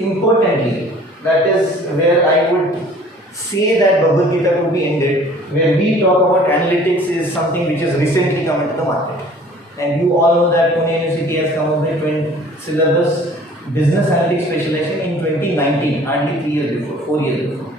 importantly, that is where I would say that Bhagavad Gita could be ended, where we talk about analytics is something which has recently come into the market. And you all know that Pune University has come up with syllabus business analytics specialization in 2019, hardly 3 years before, 4 years before.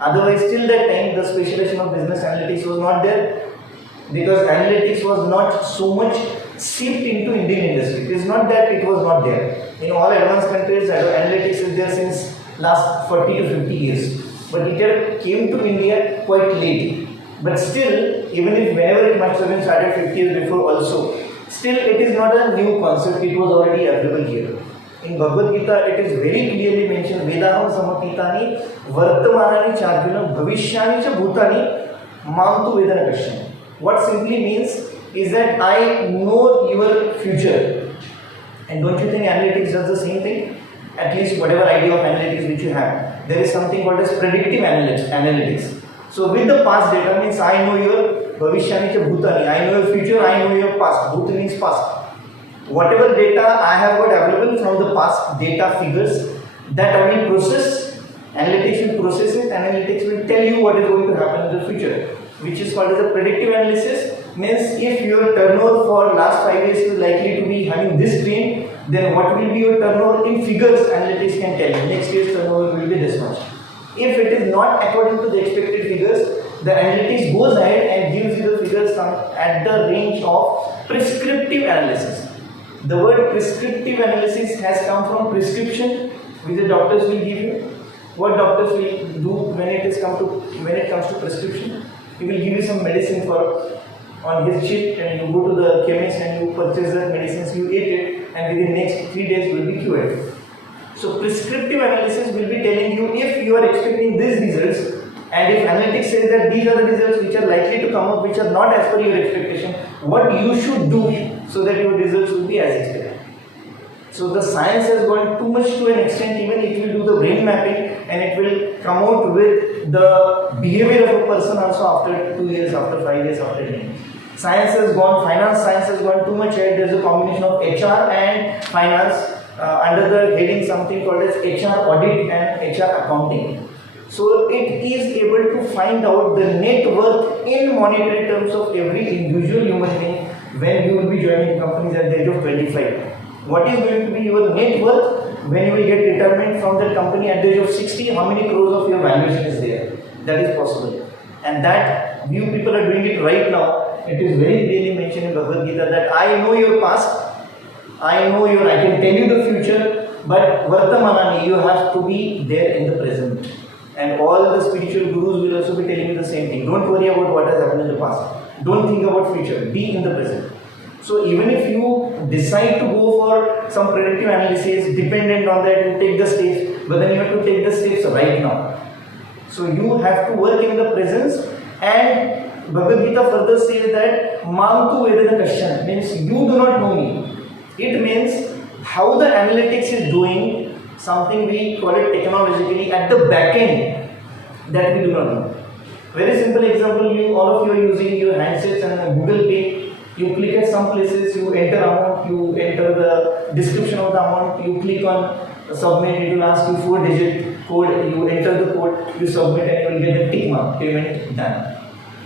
Otherwise, till that time, the specialization of business analytics was not there, because analytics was not so much seeped into Indian industry. It is not that it was not there. In all advanced countries, analytics is there since last 40 to 50 years. But it came to India quite late. But still, even if whenever it must have been started 50 years before also, still it is not a new concept, it was already available here. In Bhagavad Gita, it is very clearly mentioned, Vedaham samapitani vartamanani charjuna bhavishyani cha bhutani mamtu vedana kashyam. What simply means is that I know your future. And don't you think analytics does the same thing? At least whatever idea of analytics which you have, there is something called as predictive analytics. So with the past data means I know your bhavishyani cha bhutani, I know your future, I know your past. Bhut means past. Whatever data I have got available from the past data figures, that I will process, analytics will process it, analytics will tell you what is going to happen in the future, which is called as a predictive analysis. Means if your turnover for last 5 years is likely to be having this trend, then what will be your turnover in figures, analytics can tell you. Next year's turnover will be this much. If it is not according to the expected figures, the analytics goes ahead and gives you the figures at the range of prescriptive analysis. The word prescriptive analysis has come from prescription, which the doctors will give you. What doctors will do when it comes to prescription? He will give you some medicine on his sheet, and you go to the chemist and you purchase the medicines, you eat it, and within next 3 days you will be cured. So prescriptive analysis will be telling you if you are expecting these results, and if analytics says that these are the results which are likely to come up, which are not as per your expectation, what you should do so that your results will be as expected. So the science has gone too much to an extent, even it will do the brain mapping and it will come out with the behavior of a person also after 2 years, after 5 years, after 10 years. Science has gone, finance science has gone too much ahead. There is a combination of HR and finance under the heading something called as HR audit and HR accounting. So it is able to find out the net worth in monetary terms of every individual human being when you will be joining companies at the age of 25. What is going to be your net worth when you will get determined from that company at the age of 60, how many crores of your valuation is there? That is possible. And that few people are doing it right now. It is very clearly mentioned in Bhagavad Gita that I know your past, I can tell you the future, but Vartamanani, you have to be there in the present. And all the spiritual gurus will also be telling you the same thing. Don't worry about what has happened in the past. Don't think about future. Be in the present. So even if you decide to go for some predictive analysis, dependent on that, you take the steps, but then you have to take the steps right now. So you have to work in the presence, and Bhagavad Gita further says that Mam tu vedana kasyan, means you do not know me. It means how the analytics is doing something we call it technologically at the back end that we do not know. Very simple example, all of you are using your handsets and Google Pay. You click at some places, you enter amount, you enter the description of the amount, you click on submit, it will ask you 4-digit code, you enter the code, you submit, and you will get a tick mark, payment done.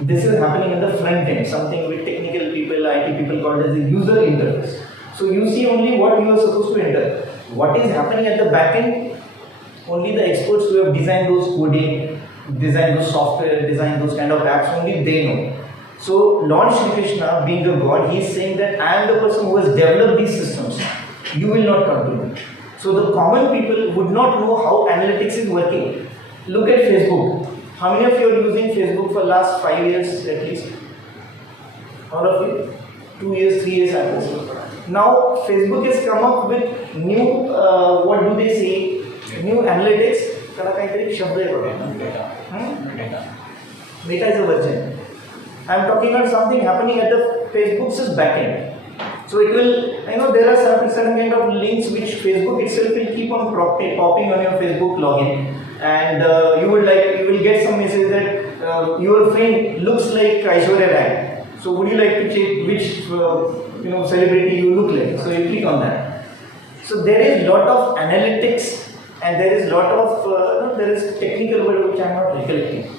This is happening in the front end, something with technical people, IT people called as the user interface. So you see only what you are supposed to enter. What is happening at the back end, only the experts who have designed those coding, designed those software, designed those kind of apps, only they know. So Lord Shri Krishna, being a God, he is saying that I am the person who has developed these systems. You will not come to me. So the common people would not know how analytics is working. Look at Facebook. How many of you are using Facebook for last 5 years at least? All of you? 2 years, 3 years at least. Now Facebook has come up with new, what do they say? New analytics. Meta is a virgin. I am talking about something happening at the Facebook's backend. So it will, there are certain kind of links which Facebook itself will keep on popping on your Facebook login, and you will get some message that your friend looks like Aishwarya Rai. So would you like to check which celebrity you look like? So you click on that. So there is lot of analytics and there is lot of there is technical word which I am not recollecting.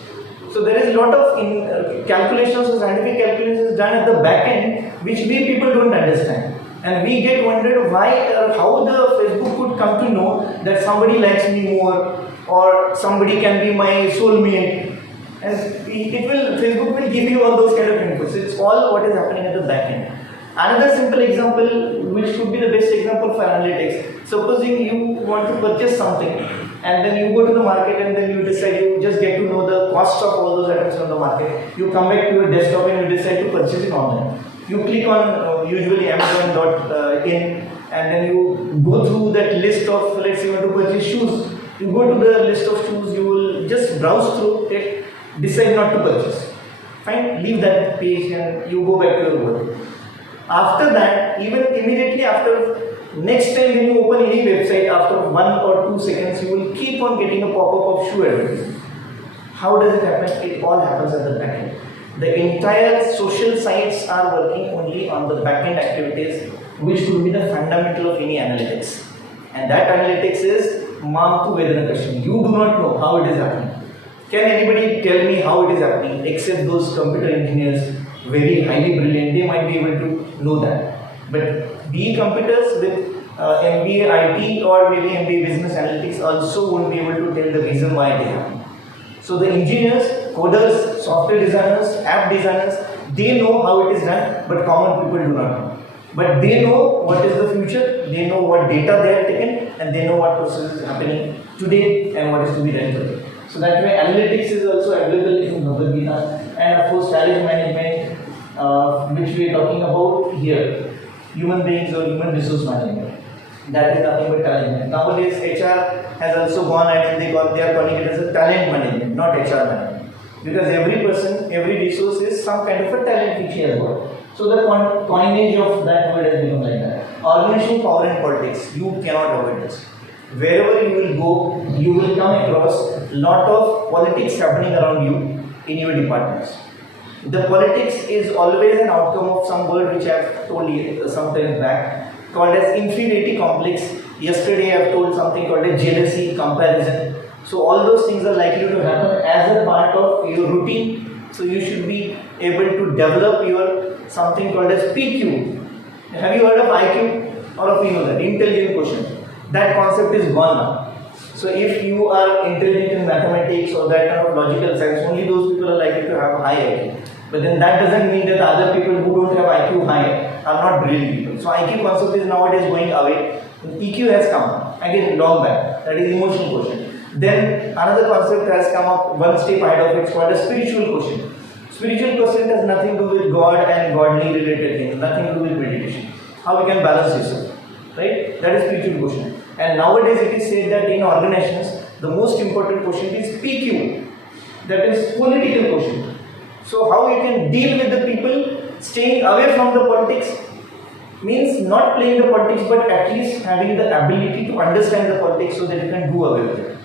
So there is a lot of calculations or scientific calculations done at the back end which we people don't understand. And we get wondered why or how the Facebook could come to know that somebody likes me more or somebody can be my soulmate. And Facebook will give you all those kind of inputs. It's all what is happening at the back end. Another simple example, which could be the best example for analytics. Supposing you want to purchase something and then you go to the market and then you decide you just get to know the cost of all those items on the market. You come back to your desktop and you decide to purchase it online. You click on usually Amazon.in and then you go through that list of, let's say you want to purchase shoes. You go to the list of shoes, you will just browse through it, decide not to purchase. Fine, leave that page and you go back to your work. After that, even immediately after, next time when you open any website, after 1 or 2 seconds, you will keep on getting a pop-up of shoe advertisement. How does it happen? It all happens at the back end. The entire social sites are working only on the back end activities, which could be the fundamental of any analytics. And that analytics is Mam tu Vedana question. You do not know how it is happening. Can anybody tell me how it is happening except those computer engineers, very highly brilliant, they might be able to know that. But BE computers with MBA IT or maybe MBA business analytics also won't be able to tell the reason why it is happening. So the engineers, coders, software designers, app designers, they know how it is done, but common people do not know. But they know what is the future, they know what data they have taken, and they know what process is happening today and what is to be done today. So that way analytics is also available in Bhagavad Gita, and of course talent management, which we are talking about here, human beings or human resource management. That is nothing but talent management. Nowadays HR has also gone and they are calling it as a talent management, not HR management. Because every person, every resource is some kind of a talent which he has got. So the coinage of that word has become like that. Organization, power and politics, you cannot avoid this. Wherever you will go, you will come across lot of politics happening around you in your departments. The politics is always an outcome of some word which I have told you sometime back, called as inferiority complex. Yesterday I have told something called as jealousy, comparison. So all those things are likely to happen as a part of your routine. So you should be able to develop your something called as PQ. Have you heard of IQ? Or of that intelligent quotient? That concept is gone now. So if you are intelligent in mathematics or that kind of logical science, only those people are likely to have high IQ. But then that doesn't mean that other people who don't have IQ high are not brilliant people. So IQ concept is nowadays going away. EQ has come again long back. That is emotional quotient. Then another concept has come up one step ahead of it. It's called a spiritual quotient. Spiritual quotient has nothing to do with God and godly related things. Nothing to do with meditation. How we can balance yourself. Right? That is spiritual quotient. And nowadays it is said that in organizations, the most important quotient is PQ. That is political quotient. So how you can deal with the people staying away from the politics means not playing the politics but at least having the ability to understand the politics so that you can do away with it.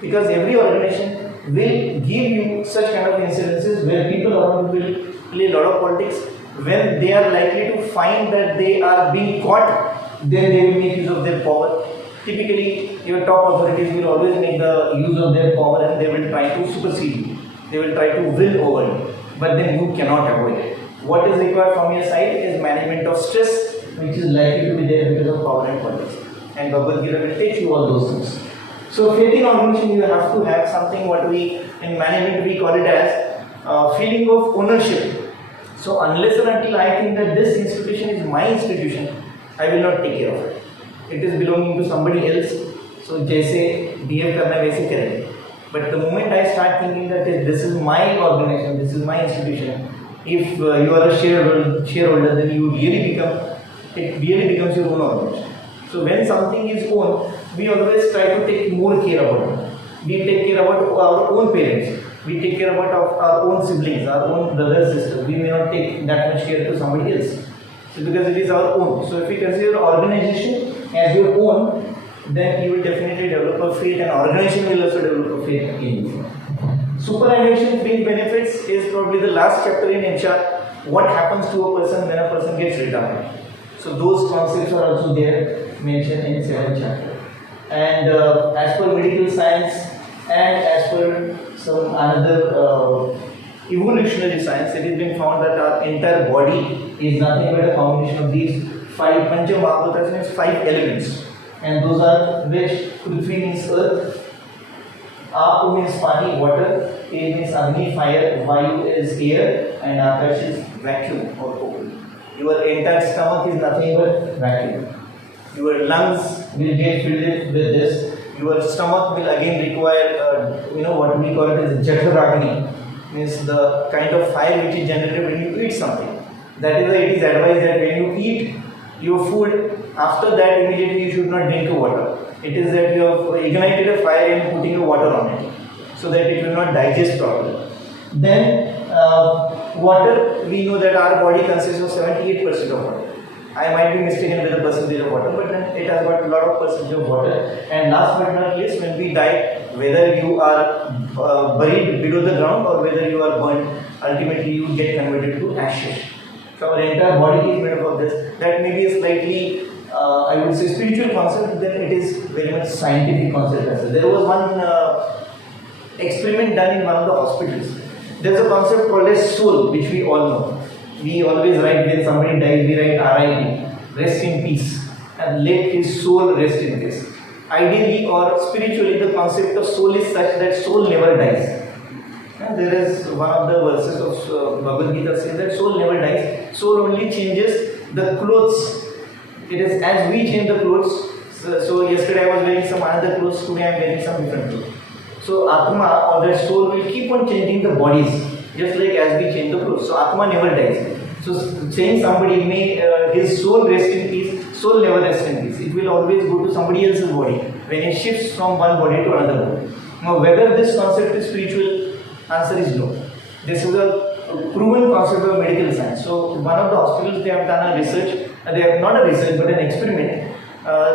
Because every organization will give you such kind of incidences where people around will play a lot of politics. When they are likely to find that they are being caught, then they will make use of their power. Typically, your top authorities will always make the use of their power and they will try to supersede you. They will try to will over you. But then you cannot avoid it. What is required from your side is management of stress, which is likely to be there because of power and politics. And Bhagavad Gita will teach you all those things. So faith in organization, you have to have something what we in management we call it as feeling of ownership. So unless and until I think that this institution is my institution, I will not take care of it. It is belonging to somebody else. So jaise behave karna वैसे करेंगे. But the moment I start thinking that this is my organization, this is my institution, if you are a shareholder, then you really becomes your own organization. So when something is owned, we always try to take more care about it. We take care about our own parents. We take care about our own siblings, our own brothers, sisters. We may not take that much care to somebody else. So because it is our own. So if we consider organization as your own, then you will definitely develop a faith and organization will also develop a faith in you. Superannuation fringe benefits is probably the last chapter in HR. What happens to a person when a person gets retired? So those concepts are also there mentioned in 7th chapter. And as per medical science and as per some another evolutionary science, it has been found that our entire body is nothing but a combination of these five Pancha Mahabhutas, means five elements, and those are which Prithvi means earth, Aap means pani, water, A means Agni, fire, Vayu is air, and Akash is vacuum or open. Your entire stomach is nothing but vacuum. Your lungs will get filled with this. Your stomach will again require, what we call it as Jataragni, means the kind of fire which is generated when you eat something. That is why it is advised that when you eat your food, after that immediately you should not drink water. It is that you have ignited a fire and putting a water on it, so that it will not digest properly. Then water, we know that our body consists of 78% of water. I might be mistaken with the percentage of water, but then it has got a lot of percentage of water. And last but not least, when we die, whether you are buried below the ground or whether you are burned, ultimately you get converted to ashes. So our entire body is made up of this. That may be a slightly, I would say, spiritual concept, then it is very much scientific concept as well. There was one experiment done in one of the hospitals. There is a concept called as soul, which we all know. We always write when somebody dies, we write RIP, rest in peace, and let his soul rest in peace. Ideally or spiritually, the concept of soul is such that soul never dies. And there is one of the verses of Bhagavad Gita says that soul never dies, soul only changes the clothes. It is as we change the clothes. So yesterday I was wearing some other clothes, today I am wearing some different clothes. So Atma or that soul will keep on changing the bodies, just like as we change the clothes. So Atma never dies. So saying somebody may his soul rest in peace, soul never rests in peace. It will always go to somebody else's body when it shifts from one body to another body. Now whether this concept is spiritual, answer is no. This is a proven concept of medical science. So one of the hospitals, they have done a research, they have not a research but an experiment.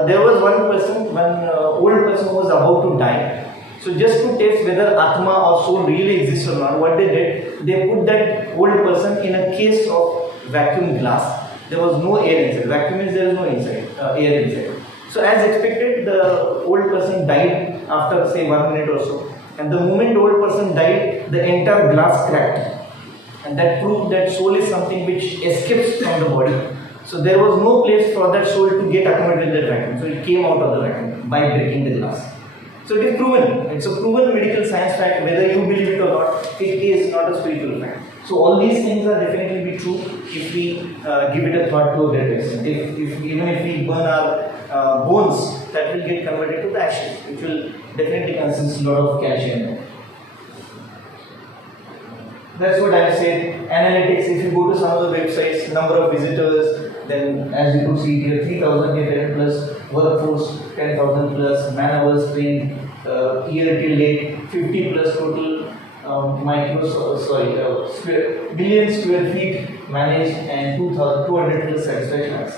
There was one old person who was about to die. So just to test whether Atma or soul really exists or not, what they did, they put that old person in a case of vacuum glass. There was no air inside. Vacuum means there is no air inside. So as expected, the old person died after say 1 minute or so. And the moment the old person died, the entire glass cracked. And that proved that soul is something which escapes from the body. So there was no place for that soul to get accommodated in that vacuum. So it came out of the vacuum by breaking the glass. So it is proven. It's a proven medical science fact. Whether you believe it or not, it is not a spiritual fact. So all these things are definitely be true if we give it a thought to a great extent. Even if we burn our bones, that will get converted to the ashes, which will definitely consist a lot of calcium. That's what I said. Analytics, if you go to some of the websites, number of visitors, then as you could see here, 3,800 plus workforce, 10,000 plus man hours trained, year till date, 50 plus total billion square feet managed, and 2,200 plus satisfaction.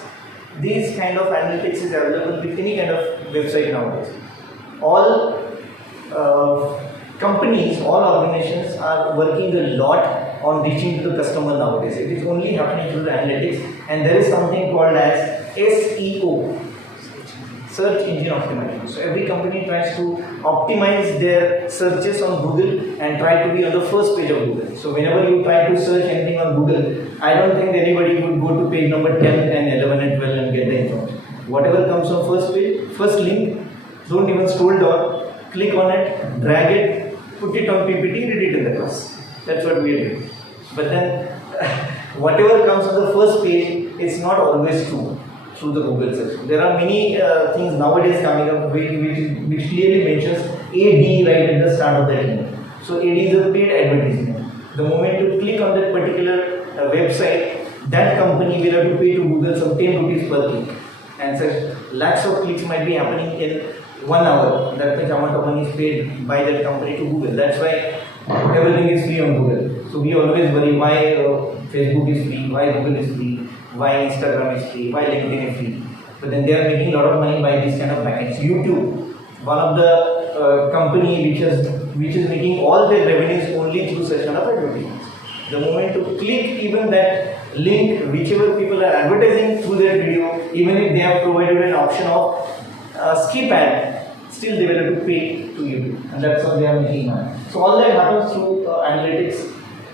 These kind of analytics is available with any kind of website nowadays. All companies, all organizations are working a lot on reaching to the customer nowadays. It is only happening through the analytics, and there is something called as SEO, search engine optimization. So every company tries to optimize their searches on Google and try to be on the first page of Google. So whenever you try to search anything on Google, I don't think anybody would go to page number 10 and 11 and 12 and get the information. Whatever comes on first page, first link, don't even scroll down, click on it, drag it, put it on PPT, read it in the class. That's what we are doing. But then whatever comes on the first page is not always true through the Google search. There are many things nowadays coming up which clearly mentions AD right at the start of the email. So AD is a paid advertisement. The moment you click on that particular website, that company will have to pay to Google some 10 rupees per click. And such lakhs of clicks might be happening in 1 hour. That much amount of money is paid by that company to Google. That's why everything is free on Google. So we always worry why Facebook is free, why Google is free, why Instagram is free, why LinkedIn is free. But then they are making a lot of money by these kind of backends. YouTube, one of the company which is making all their revenues only through such kind of advertisements. The moment to click even that link, whichever people are advertising through their video, even if they have provided an option of skip ad, still they will have to pay to you, and that's how they are making money. So all that happens through analytics.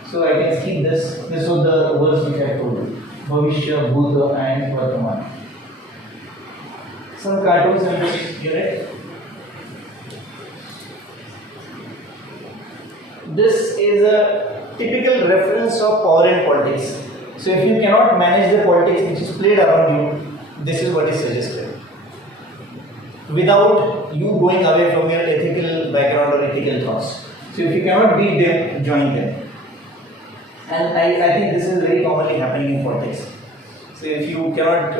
So I can skip this. This was the words which I told you: Bhavishya, Bhuta, and Vartaman. Some cartoons in this unit. This is a typical reference of power and politics. So if you cannot manage the politics which is played around you, this is what is suggested. Without you going away from your ethical background or ethical thoughts. So if you cannot beat them, join them. And I think this is very commonly happening in politics. So if you cannot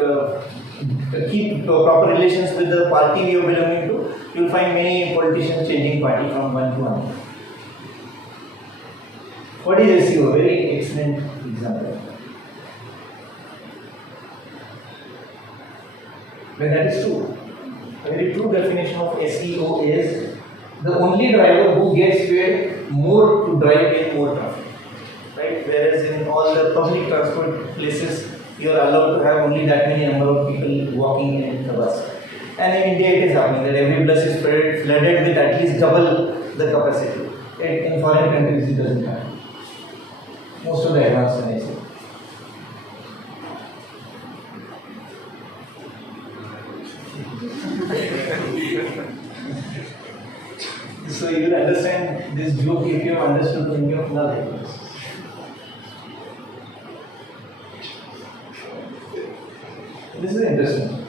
keep proper relations with the party you are belonging to, you will find many politicians changing party from one to another. What is SEO? Very excellent example. But that is true. A very true definition of SEO is the only driver who gets paid more to drive in more traffic. Right? Whereas in all the public transport places, you are allowed to have only that many number of people walking in the bus. And in India it is happening that every bus is flooded with at least double the capacity. In foreign countries it doesn't happen. Most of the advanced when I say. So you will understand this joke if you have understood the meaning of knowledge. This is interesting.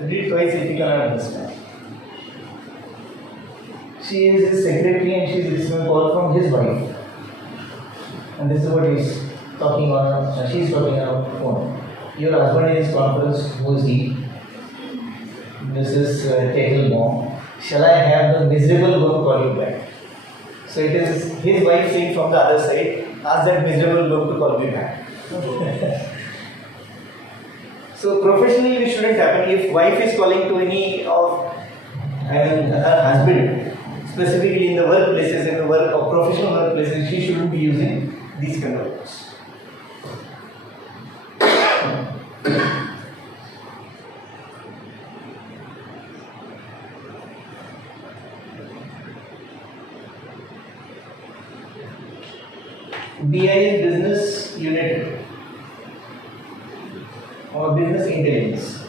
Read twice if you cannot understand. She is his secretary and she is receiving a call from his wife. And this is what he is talking on, she is talking on the phone. Your husband is conference, who is he? This is Tehil Mom. Shall I have the miserable one call you back? So it is his wife saying from the other side, ask that miserable one to call me back. So professionally it shouldn't happen. If wife is calling to any of her husband, specifically in the workplaces, in the work of professional workplaces, she shouldn't be using these kind of words. BI is business unit or business intelligence.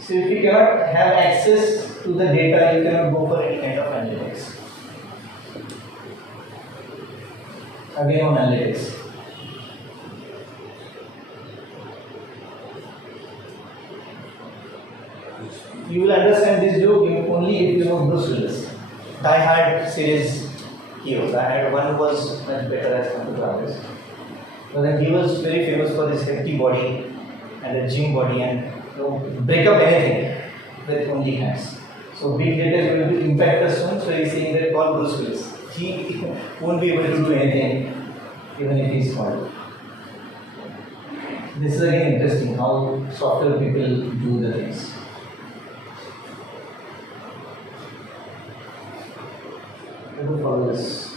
So if you cannot have access to the data, you cannot go for any kind of analytics. Again on analytics. You will understand this joke only if you know Bruce Willis. Die Hard series hero. Die Hard 1 was much better as compared to others. But then he was very famous for his hefty body and the gym body and break up anything with only hands. So big data will impact us soon. So he is saying that call Bruce Willis. He won't be able to do anything even if he is small. This is again interesting how software people do the things. I will follow this.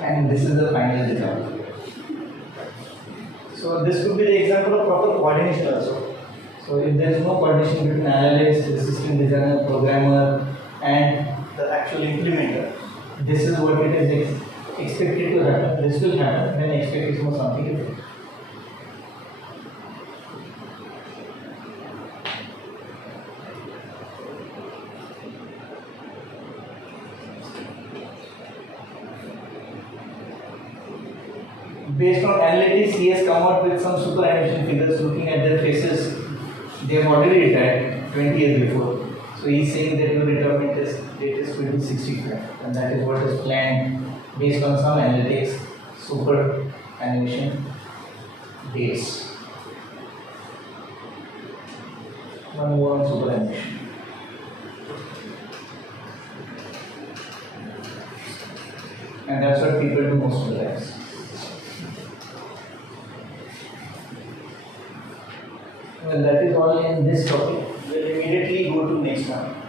And this is the final result. So this could be the example of proper coordination also. So if there is no coordination between analyst, the system designer, programmer, and the actual implementer, this is what it is expected to happen. This will happen when expectation of something is different. Based on analytics, he has come out with some superannuation figures looking at their faces. They have already retired 20 years before. So he is saying that your retirement date is 2065, and that is what is planned based on some analytics, superannuation dates. One more on superannuation. And that's what people do most of the times. Well, that is all in this topic. We'll immediately go to next one.